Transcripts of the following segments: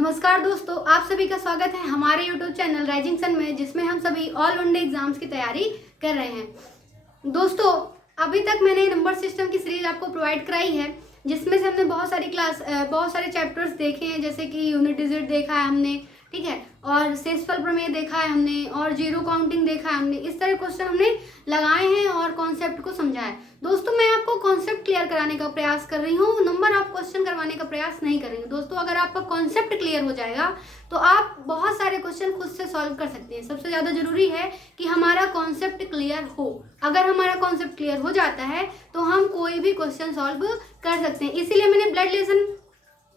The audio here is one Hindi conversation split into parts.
नमस्कार दोस्तों, आप सभी का स्वागत है हमारे YouTube चैनल राइजिंग सन में, जिसमें हम सभी ऑल वनडे एग्जाम्स की तैयारी कर रहे हैं। दोस्तों, अभी तक मैंने नंबर सिस्टम की सीरीज आपको प्रोवाइड कराई है, जिसमें से हमने बहुत सारे चैप्टर्स देखे हैं, जैसे कि यूनिट डिजिट देखा है हमने, ठीक है, और शेषफल प्रमेय देखा है हमने, और जीरो काउंटिंग देखा है हमने। इस तरह क्वेश्चन हमने लगाए हैं और कॉन्सेप्ट को समझा है। दोस्तों, मैं आपको कॉन्सेप्ट क्लियर कराने का प्रयास कर रही हूँ, नंबर ऑफ क्वेश्चन करवाने का प्रयास नहीं कर रही हूँ। दोस्तों, अगर आपका कॉन्सेप्ट क्लियर हो जाएगा तो आप बहुत सारे क्वेश्चन खुद से सॉल्व कर सकते हैं। सबसे ज़्यादा जरूरी है कि हमारा कॉन्सेप्ट क्लियर हो। अगर हमारा कॉन्सेप्ट क्लियर हो जाता है तो हम कोई भी क्वेश्चन सॉल्व कर सकते हैं। इसीलिए मैंने ब्लड लेसन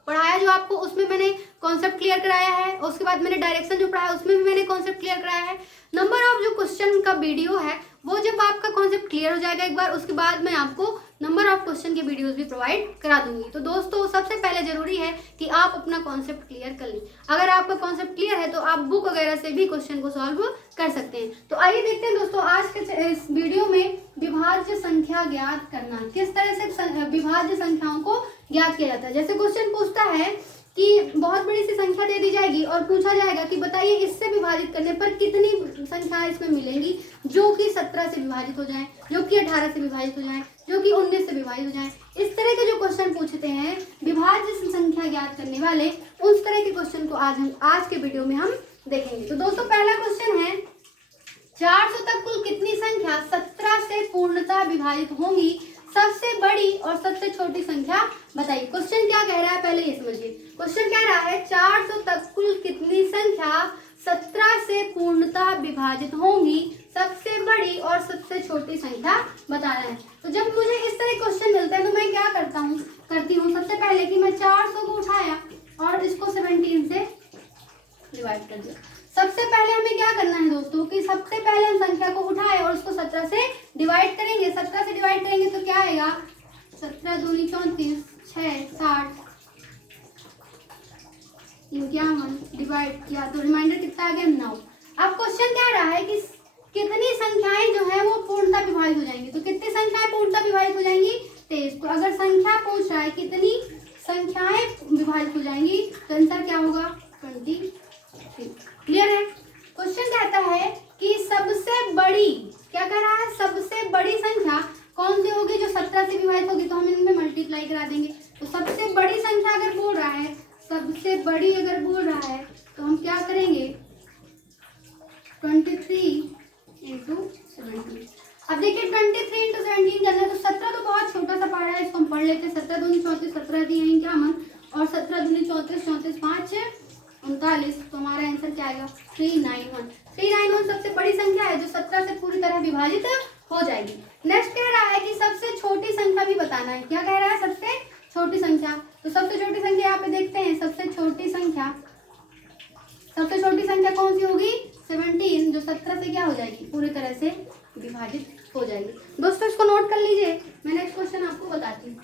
पढ़ाया जो आपको, उसमें मैंने कॉन्सेप्ट क्लियर कराया है। उसके बाद मैंने डायरेक्शन जो पढ़ाया उसमें भी मैंने कॉन्सेप्ट क्लियर कराया है। नंबर ऑफ जो क्वेश्चन का वीडियो है वो जब आपका कॉन्सेप्ट क्लियर हो जाएगा एक बार, उसके बाद मैं आपको नंबर ऑफ क्वेश्चन के वीडियोस भी प्रोवाइड करा दूंगी। तो दोस्तों, सबसे पहले जरूरी है कि आप अपना कॉन्सेप्ट क्लियर कर लें। अगर आपका कॉन्सेप्ट क्लियर है तो आप बुक वगैरह से भी क्वेश्चन को सॉल्व कर सकते हैं। तो आइए देखते हैं दोस्तों, आज के इस वीडियो में विभाज्य संख्या ज्ञात करना, किस तरह से विभाज्य संख्याओं को ज्ञात किया जाता है। जैसे क्वेश्चन पूछता है कि बहुत बड़ी सी संख्या दे दी जाएगी और पूछा जाएगा कि बताइए इससे विभाजित करने पर कितनी संख्याएं इसमें मिलेंगी जो कि 17 से विभाजित हो जाएं, जो कि 18 से विभाजित हो जाएं, जो कि 19 से विभाजित हो जाएं। इस तरह के जो क्वेश्चन पूछते हैं विभाज्य संख्या ज्ञात करने वाले, उस तरह के क्वेश्चन को आज के वीडियो में हम देखेंगे। तो दोस्तों, पहला क्वेश्चन है 400 तक कुल कितनी संख्या 17 से पूर्णतः विभाजित होंगी? सबसे बड़ी और सबसे छोटी संख्या बताइए। क्वेश्चन क्या कह रहा है पहले ये समझिए। क्वेश्चन कह रहा है 400 तक कुल कितनी संख्या 17 से पूर्णतः विभाजित होंगी? सबसे बड़ी और सबसे छोटी संख्या बताना है। तो जब मुझे इस तरह क्वेश्चन मिलता है तो मैं क्या करती हूँ सबसे पहले कि मैं 400 को उठाया और इसको 17 से डिवाइड कर दिया। सबसे पहले हमें क्या करना है दोस्तों कि सबसे पहले हम संख्या को उठाए और उसको 17 से डिवाइड करेंगे। 17 से डिवाइड करेंगे तो क्या आएगा? 17 दूनी 34, 6 60, 51 डिवाइड किया तो रिमाइंडर कितना आ गया? 9। अब क्वेश्चन कह रहा है कि कितनी संख्याएं जो है वो पूर्णतः विभाजित हो जाएंगी। तो कितनी संख्याएं पूर्णतः विभाजित हो जाएंगी? 23। तो अगर संख्या पूछ रहा है कितनी संख्याएं विभाजित हो जाएंगी तो आंसर क्या होगा? 23। क्लियर है? क्वेश्चन कहता है कि सबसे बड़ी, क्या कह रहा है? सबसे बड़ी संख्या कौन सी होगी जो 17 से विभाजित होगी? तो हम इनमें मल्टीप्लाई करा देंगे। तो सबसे बड़ी संख्या अगर बोल रहा है, सबसे बड़ी अगर बोल रहा है तो हम क्या करेंगे? 23 इंटू 17। अब देखिए 23 इंटू 17 करना है तो 17 तो बहुत छोटा सा पड़ रहा है, इसको हम पढ़ लेते हैं। 17 दूनी 34, 17 दिए हैं क्या मन, और 17 दूनी 34, 34 5 39। तो हमारा आंसर क्या आएगा? 391। 391 सबसे बड़ी संख्या है जो 17 से पूरी तरह विभाजित हो जाएगी। नेक्स्ट कह रहा है कि सबसे छोटी संख्या भी बताना है। क्या कह रहा है? सबसे छोटी संख्या। तो सबसे छोटी संख्या यहाँ पे देखते हैं। सबसे छोटी संख्या कौन सी होगी? 17, जो 17 से क्या हो जाएगी? पूरी तरह से विभाजित हो जाएगी। दोस्तों, इसको नोट कर लीजिए, मैं नेक्स्ट क्वेश्चन आपको बताती हूँ।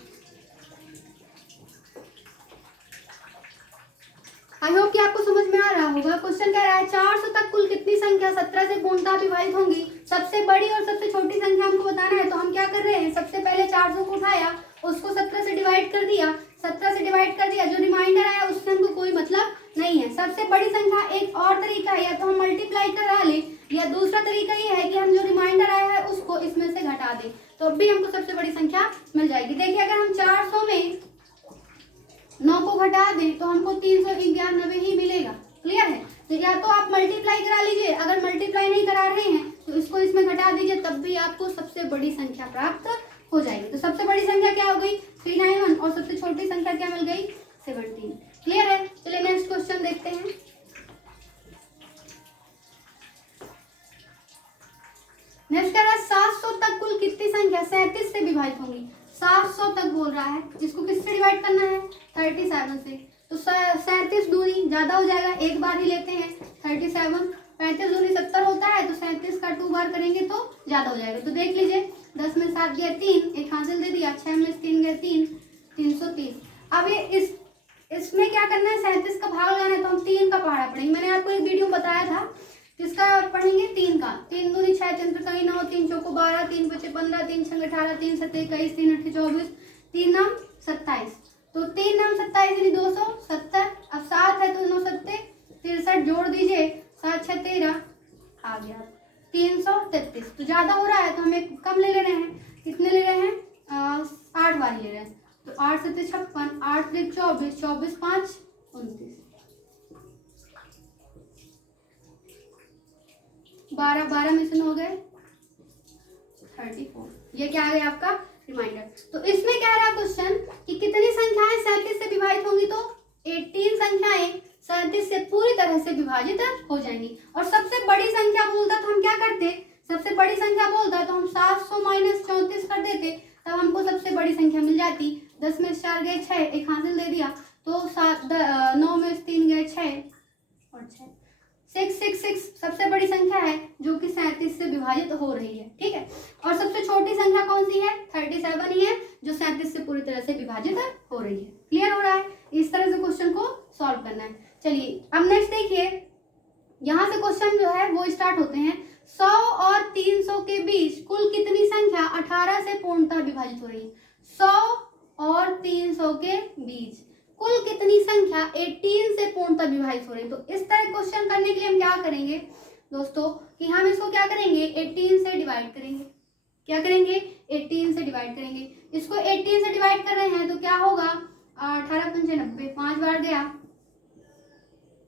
आई होप कि आपको समझ में आ रहा होगा। क्वेश्चन कह रहा है 400 तक कुल कितनी संख्या 17 से पूर्णतः विभाजित होंगी? सबसे बड़ी और सबसे छोटी संख्या हमको बताना है। तो हम क्या कर रहे हैं? सबसे पहले 400 को उठाया, उसको 17 से डिवाइड कर दिया। 17 से डिवाइड कर दिया, जो रिमाइंडर आया उससे हमको कोई मतलब नहीं है। सबसे बड़ी संख्या एक और तरीका है, या तो हम मल्टीप्लाई करा ले, या दूसरा तरीका ये है कि हम जो रिमाइंडर आया है उसको इसमें से घटा दें, तो अब भी हमको सबसे बड़ी संख्या मिल जाएगी। देखिए, अगर हम 400 में 9 को घटा दें तो हमको 391 ही मिलेगा। क्लियर है? तो या तो आप मल्टीप्लाई करा लीजिए, अगर मल्टीप्लाई नहीं करा रहे हैं तो इसको इसमें घटा दीजिए, तब भी आपको सबसे बड़ी संख्या प्राप्त हो जाएगी। तो सबसे बड़ी संख्या क्या हो गई? 391, और सबसे छोटी संख्या क्या मिल गई? 17। क्लियर है? चलिए नेक्स्ट क्वेश्चन देखते हैं। नेक्स्ट कह रहा है 700 तक कुल कितनी संख्या 37 से विभाजित होंगी? 700 तक बोल रहा है, जिसको किससे डिवाइड करना है? 37 से। तो 37 दूनी ज्यादा हो जाएगा, एक बार ही लेते हैं 37। 35 दूनी 70 होता है, तो 37 का 2 बार करेंगे तो ज्यादा हो जाएगा। तो देख लीजिए, 10 में 7 गया 3, एक हासिल दे दिया, 6 में 3 गया 3, 330। अब ये इसमें क्या करना है? 37 का भाग लगाना है, तो हम 3 का पहाड़ा पढ़ेंगे। मैंने आपको एक वीडियो बताया था, किसका पढ़ेंगे? 3 का। 3 दूनी 6, 3 कहीं 9, 3 चौको 12, 3 बचे 15, 3 छंग 18, 3 सत्ते 21, 3 अट्ठे 24, 3 नाम 27। तो 3 नाम 27 यानी 270। अब 7 है तो 9 दीजिए, 7 6 13 आ गया 333। तो ज़्यादा हो रहा है तो हमें कम ले रहे हैं। कितने ले रहे हैं? 8 बार ले रहे हैं। तो 8 7 56, 8 3 24, 24 5 29, 12 12 में से 9 गए 34। ये क्या आ गया आपका रिमाइंडर। तो इसमें क्या रहा क्वेश्चन कि कितनी संख्याएं 37 से विभाजित होंगी? तो 18 संख्याएं 37 से पूरी तरह से विभाजित हो जाएंगी। और सबसे बड़ी संख्या बोलता तो हम क्या करते? सबसे बड़ी संख्या बोलता तो हम 700 माइनस 34 कर देते, तब हमको सबसे बड़ी संख्या मिल जाती। 10 में 4 गए 6, एक हासिल दे दिया। तो 9 में 3 गए 6 और 6, 666 सबसे बड़ी संख्या है जो कि 37 से विभाजित हो रही है। ठीक है। और सबसे छोटी संख्या कौन सी है? 37 ही है जो 37 से पूरी तरह से विभाजित हो रही है। क्लियर हो रहा है? इस तरह से क्वेश्चन को सॉल्व करना है। चलिए अब नेक्स्ट देखिए, यहाँ से क्वेश्चन जो है वो स्टार्ट होते हैं। 100 और 300 के बीच कुल कितनी संख्या 18 से पूर्णतः विभाजित हो रही है? 100 और 300 के बीच कुल कितनी संख्या 18 से पूर्णतः विभाजित हो रही है? तो इस तरह क्वेश्चन करने के लिए हम क्या करेंगे दोस्तों कि हम इसको क्या करेंगे 18 से डिवाइड करेंगे। क्या करेंगे? 18 से डिवाइड करेंगे। इसको 18 से डिवाइड कर रहे हैं तो क्या होगा? 18 पंचे 90, 5 बार गया,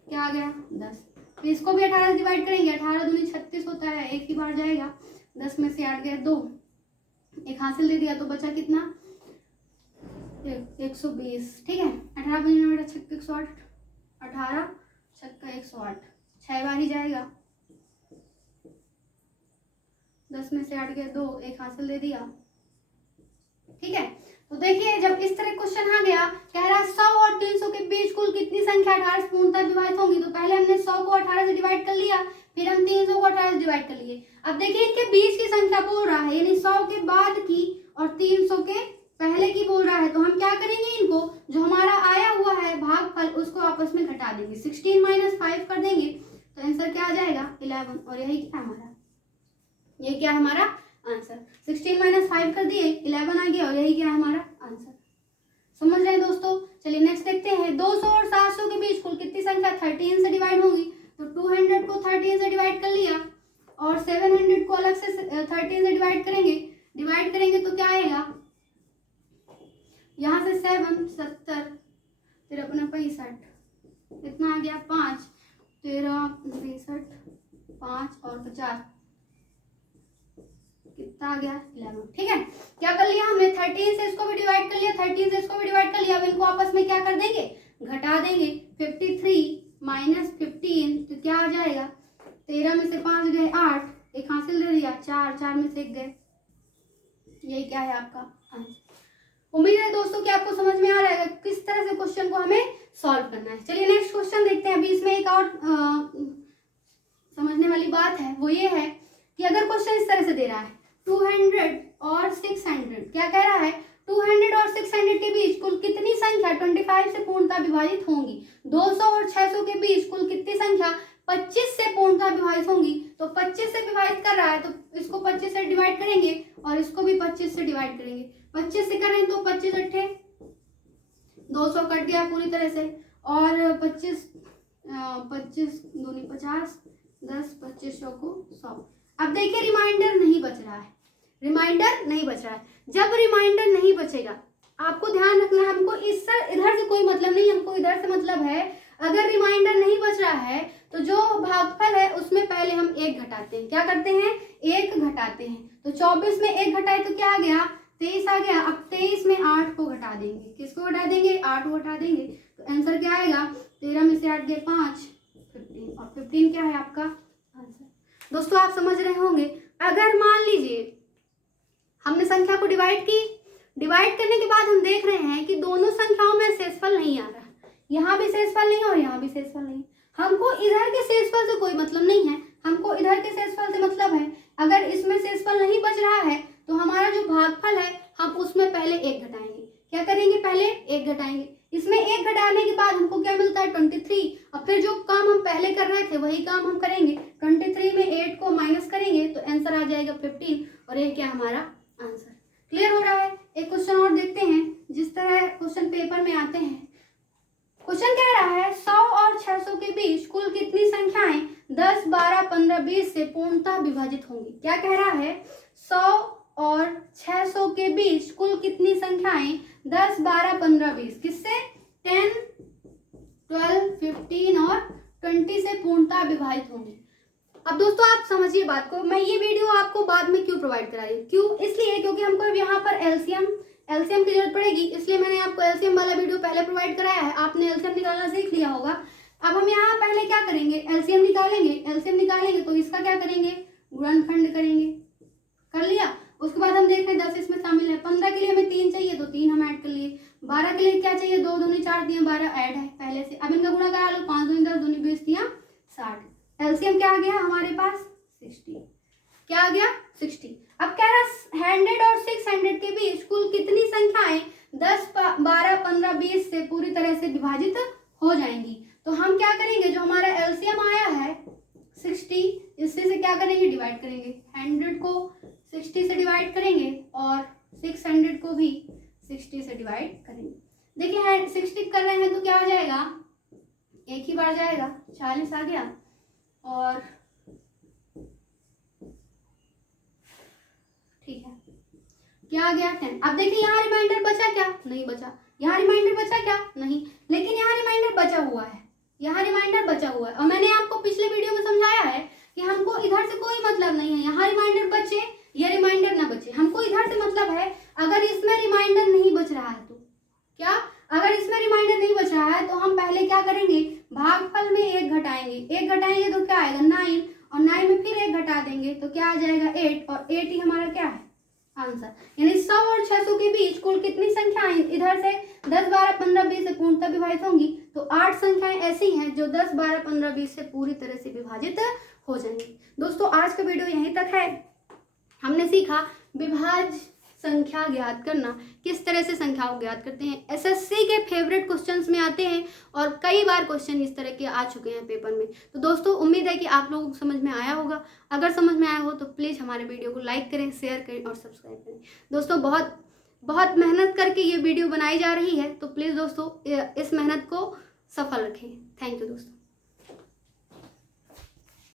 क्या आ गया 10। तो इसको भी 18 से डिवाइड करेंगे, 18 दूनी 36 होता है, एक ही बार जाएगा। 10 में से 8 गए 2, एक हासिल दे दिया, तो बचा कितना? 120। ठीक है। 18 पंजे 90 छक्का 108, 18 छक्का 108, 6 बार ही जाएगा। 10 में से 8 गए 2, एक हासिल दे दिया। ठीक है। तो देखिए जब इस तरह क्वेश्चन आ गया, कह रहा है 100 और 300 के बीच कुल कितनी संख्या 18 से पूर्णतः विभाजित होंगी। तो पहले हमने 100 को 18 से डिवाइड कर लिया, फिर हम 300 को 18 से डिवाइड कर लिए। अब देखिए इनके बीच की संख्या बोल रहा है, यानी 100 के बाद की और 300 के पहले की बोल रहा है। तो हम क्या करेंगे, इनको जो हमारा आया हुआ है भागफल उसको आपस में घटा देंगे। 16 माइनस 5 कर देंगे तो आंसर क्या आ जाएगा 11। और यही क्या हमारा, ये क्या है हमारा आंसर। 16 माइनस 5 कर दिए 11 आ गया और यही क्या है हमारा आंसर। समझ रहे हैं दोस्तों। चलिए नेक्स्ट देखते हैं। 200 और 700 के बीच कुल कितनी संख्या 13 से डिवाइड होगी। तो 200 को 13 से डिवाइड कर लिया और 700 को अलग से 13 से डिवाइड करेंगे तो क्या आएगा, यहाँ से 7 70 फिर अपना 65 इतना आ गया 5 13 65 5 और 50 कितना आ गया 11। ठीक है। क्या कर लिया हमने 13 से इसको भी डिवाइड कर लिया, 13 से इसको भी डिवाइड कर लिया। अब इनको आपस में क्या कर देंगे घटा देंगे। 53 माइनस 15 तो क्या आ जाएगा 13 में से 5 गए 8, एक हासिल दे दिया 4, 4 में से 1 गए। यही क्या है आपका आंसर। उम्मीद है दोस्तों कि आपको समझ में आ रहा है किस तरह से क्वेश्चन को हमें सॉल्व करना है। चलिए नेक्स्ट क्वेश्चन देखते हैं। अभी इसमें एक और समझने वाली बात है, वो ये है कि अगर क्वेश्चन इस तरह से दे रहा है 200 और 600, क्या कह रहा है 200 और 600 के बीच कुल कितनी संख्या 25 से पूर्णतः विभाजित होंगी। 200 और 600 के बीच कुल कितनी संख्या 25 से पूर्णतः विभाजित होंगी। तो 25 से विभाजित कर रहा है तो इसको 25 से डिवाइड करेंगे और इसको भी 25 से डिवाइड करेंगे। 25 से करें तो 25 अट्ठे 200 कट गया पूरी तरह से और 25 दूनी 50 10 25 को 100। अब देखिए रिमाइंडर नहीं बच रहा है, रिमाइंडर नहीं बच रहा है। जब रिमाइंडर नहीं बचेगा आपको ध्यान रखना है, हमको इधर से कोई मतलब नहीं, हमको इधर से मतलब है। अगर रिमाइंडर नहीं बच रहा है तो जो भागफल है उसमें पहले हम 1 घटाते हैं। क्या करते हैं 1 घटाते हैं। तो 24 में 1 घटाए तो क्या आ गया 23 आ गया। अब 23 में 8 को घटा देंगे। किसको घटा देंगे 8 को घटा देंगे। तो आंसर क्या आएगा 13 में से 8 गए 5 15 और 15 क्या है आपका आंसर। दोस्तों आप समझ रहे होंगे, अगर मान लीजिए हमने संख्या को डिवाइड की, डिवाइड करने के बाद हम देख रहे हैं कि दोनों संख्याओं में शेषफल नहीं आ रहा, यहाँ भी शेषफल नहीं और यहाँ भी शेषफल नहीं। हमको इधर के शेषफल से कोई मतलब नहीं है, हमको इधर के शेषफल से मतलब है। अगर इसमें शेषफल नहीं बच रहा है तो हमारा जो भागफल है हम उसमें पहले 1 घटाएंगे। क्या करेंगे पहले 1 घटाएंगे। इसमें 1 घटाने के बाद हमको क्या मिलता है 23 और फिर जो काम हम पहले कर रहे थे वही काम हम करेंगे। 23 में 8 को माइनस करेंगे तो आंसर आ जाएगा 15 और ये क्या हमारा आंसर। क्लियर हो रहा है। एक क्वेश्चन और देखते हैं जिस तरह क्वेश्चन पेपर में आते हैं। क्वेश्चन कह रहा है 100 और 600 के बीच कुल कितनी संख्याएं 10, 12, 15, 20 से पूर्णतः विभाजित होंगी। क्या कह रहा है? 100 और 600 के बीच कुल कितनी संख्याएं 10, 12, 15, 20 किससे 10, 12, 15 और 20 से पूर्णतः विभाजित होंगी। अब दोस्तों आप समझिए बात को, मैं ये वीडियो आपको बाद में क्यों प्रोवाइड करा रही हूँ, क्यों? इसलिए क्योंकि हमको यहाँ पर एलसीएम की जरूरत पड़ेगी, इसलिए मैंने आपको एलसीएम वाला वीडियो पहले प्रोवाइड कराया है। आपने एलसीएम निकालना सीख लिया होगा। अब हम यहाँ पहले क्या करेंगे? एलसीएम निकालेंगे तो इसका क्या करेंगे? गुणनखंड करेंगे। कर लिया। उसके बाद हम देख रहे हैं 10 इसमें शामिल है। 15 के लिए हमें 3 चाहिए तो 3 हम ऐड कर लिए। 12 के लिए क्या चाहिए? 2 दूनी 4 दिए, 12 ऐड है पहले से। अब इनका गुणा करा लो, 5 दूनी 10, दूनी 20 दिया 60। एलसीएम क्या आ गया हमारे पास? 60। क्या आ गया? 60। अब कह रहा 100 और 600 के बीच कुल कितनी संख्याएं 10, 12, 15, 20 से पूरी तरह से विभाजित हो जाएंगी। तो हम क्या करेंगे? जो हमारा एलसीएम आया है 60, इससे से क्या करेंगे? डिवाइड करेंगे। 100 को 60 से डिवाइड करेंगे और 600 को भी 60 से डिवाइड करेंगे। देखिए 60 कर रहे हैं तो क्या आ जाएगा? एक ही बार जाएगा, 40 आ गया और ठीक है, क्या आ गया? 10। अब देखिए यहाँ रिमाइंडर बचा क्या? नहीं बचा। यहाँ रिमाइंडर बचा क्या? नहीं। लेकिन यहाँ रिमाइंडर बचा हुआ है, और मैंने आपको पिछले वीडियो में समझाया है कि हमको इधर से कोई मतलब नहीं है, यहाँ रिमाइंडर बचे या रिमाइंडर ना बचे, हमको इधर से मतलब है। अगर इसमें रिमाइंडर नहीं बच रहा है तो क्या? अगर इसमें रिमाइंडर नहीं बच रहा है तो हम पहले क्या करेंगे? भागफल में 1 घटाएंगे। 1 घटाएंगे तो क्या आएगा? 9, और 9 में फिर 1 घटा देंगे तो क्या आ जाएगा? 8, और 8 ही हमारा क्या है? आंसर। यानी 100 और 600 के बीच कुल कितनी संख्याएं इधर से 10, 12, 15, 20 से पूर्णतः विभाजित होंगी। तो 8 संख्याएं ऐसी हैं जो 10, 12, 15, 20 से पूरी तरह से विभाजित हो जाएंगी। दोस्तों आज का वीडियो यहीं तक है। हमने सीखा विभाज्य संख्या ज्ञात करना, किस तरह से संख्याओं को ज्ञात करते हैं। एसएससी के फेवरेट क्वेश्चंस में आते हैं और कई बार क्वेश्चन इस तरह के आ चुके हैं पेपर में। तो दोस्तों उम्मीद है कि आप लोगों को समझ में आया होगा। अगर समझ में आया हो तो प्लीज़ हमारे वीडियो को लाइक करें, शेयर करें और सब्सक्राइब करें। दोस्तों बहुत मेहनत करके ये वीडियो बनाई जा रही है, तो प्लीज़ दोस्तों इस मेहनत को सफल रखें। थैंक यू दोस्तों।